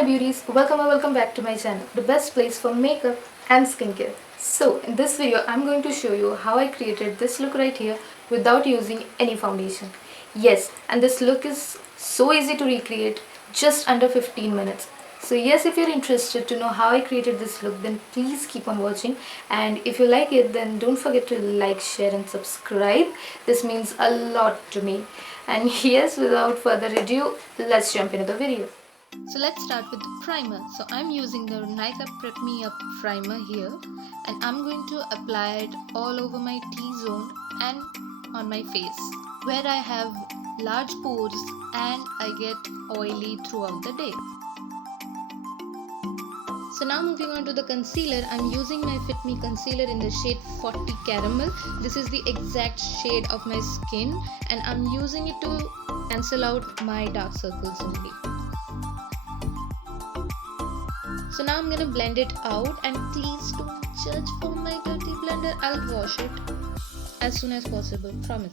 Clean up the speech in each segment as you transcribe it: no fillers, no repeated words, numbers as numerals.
my beauties, welcome or welcome back to my channel, the best place for makeup and skincare. So in this video I'm going to show you how I created this look right here without using any foundation. Yes, and this look is so easy to recreate, just under 15 minutes. So yes, if you're interested to know how I created this look, then please keep on watching, and if you like it, then don't forget to like, share and subscribe. This means a lot to me. And yes, without further ado, let's jump into the video. So let's start with the primer. So I'm using the Nykaa Prep Me Up primer here, and I'm going to apply it all over my T-zone and on my face where I have large pores and I get oily throughout the day. So now moving on to the concealer, I'm using my Fit Me concealer in the shade 40 Caramel. This is the exact shade of my skin and I'm using it to cancel out my dark circles only. So now I'm gonna blend it out, and please don't judge for my dirty blender. I'll wash it as soon as possible, promise.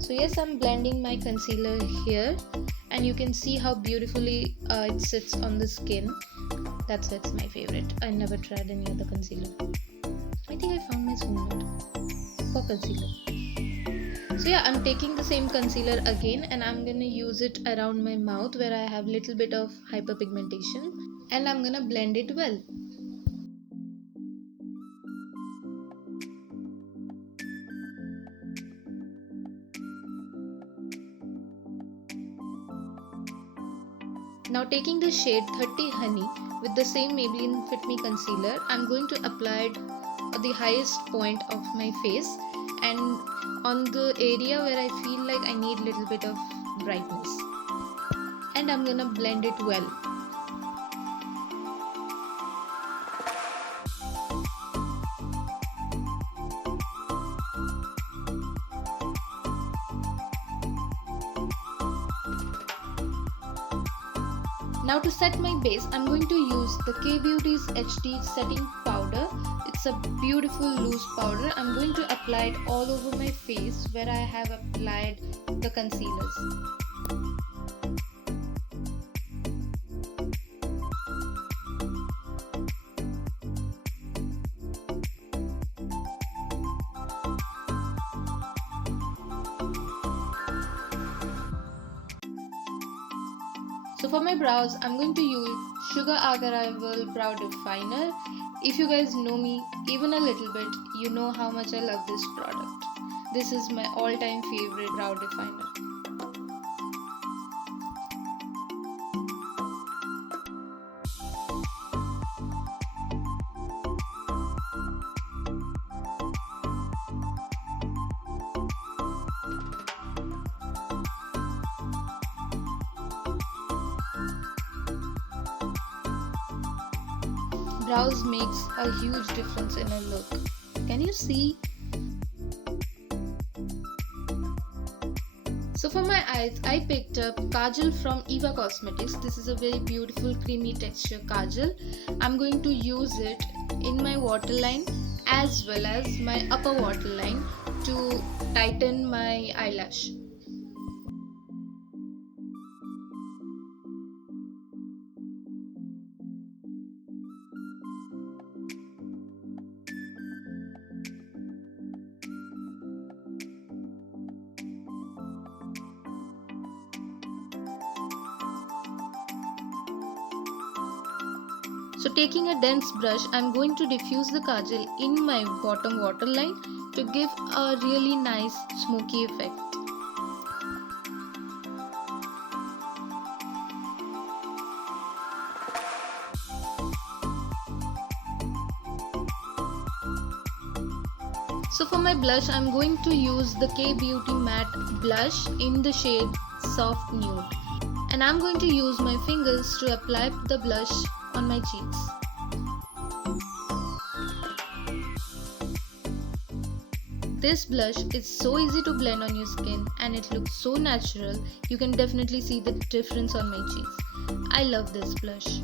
So yes, I'm blending my concealer here and you can see how beautifully it sits on the skin. That's why it's my favorite. I never tried any other concealer. I think I found my soulmate for concealer. So yeah, I'm taking the same concealer again and I'm gonna use it around my mouth where I have little bit of hyperpigmentation, and I'm gonna blend it well. Now taking the shade 30 Honey with the same Maybelline Fit Me concealer, I'm going to apply it at the highest point of my face and on the area where I feel like I need little bit of brightness, and I'm gonna blend it well. Now to set my base, I'm going to use the Beauties HD setting powder. It's a beautiful loose powder. I'm going to apply it all over my face where I have applied the concealers. So for my brows, I'm going to use Sugar Arrival Brow Definer. If you guys know me even a little bit, you know how much I love this product. This is my all-time favorite brow definer. Brows makes a huge difference in a look. Can you see? So for my eyes, I picked up Kajal from Eva Cosmetics. This is a very beautiful creamy texture Kajal. I'm going to use it in my waterline as well as my upper waterline to tighten my eyelash. So taking a dense brush, I'm going to diffuse the kajal in my bottom waterline to give a really nice smoky effect. So for my blush, I'm going to use the Beauty Matte Blush in the shade Soft Nude. And I'm going to use my fingers to apply the blush on my cheeks. This blush is so easy to blend on your skin and it looks so natural. You can definitely see the difference on my cheeks. I love this blush.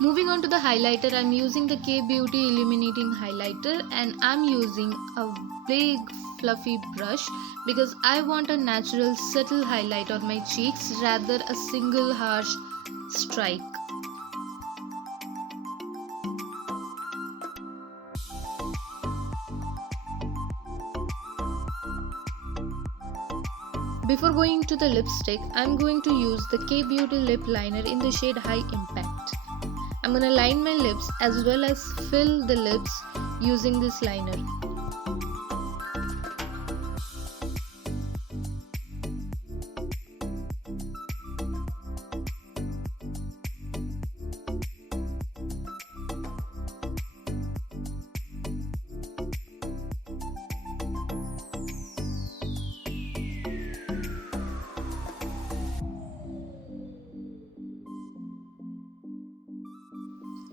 Moving moving on to the highlighter, I'm using the Beauty Illuminating highlighter, and I'm using a big fluffy brush because I want a natural subtle highlight on my cheeks rather a single harsh strike. Before going to the lipstick, I'm going to use the Beauty Lip Liner in the shade High Impact. I'm gonna line my lips as well as fill the lips using this liner.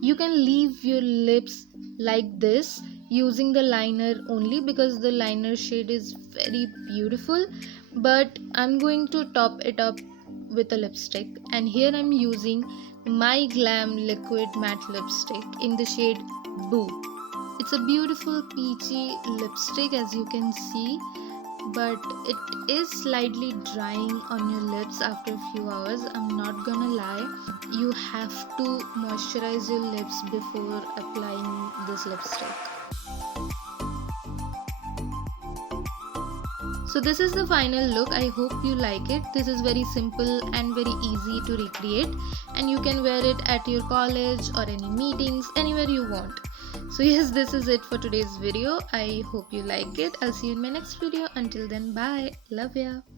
You can leave your lips like this using the liner only because the liner shade is very beautiful, but I'm going to top it up with a lipstick, and here I'm using MyGlamm liquid matte lipstick in the shade Boo. It's a beautiful peachy lipstick as you can see, but it is slightly drying on your lips after a few hours. I'm not gonna lie, you have to moisturize your lips before applying this lipstick. So this is the final look. I hope you like it. This is very simple and very easy to recreate, and you can wear it at your college or any meetings, anywhere you want. So yes, this is it for today's video. I hope you like it. I'll see you in my next video. Until then, bye. Love ya.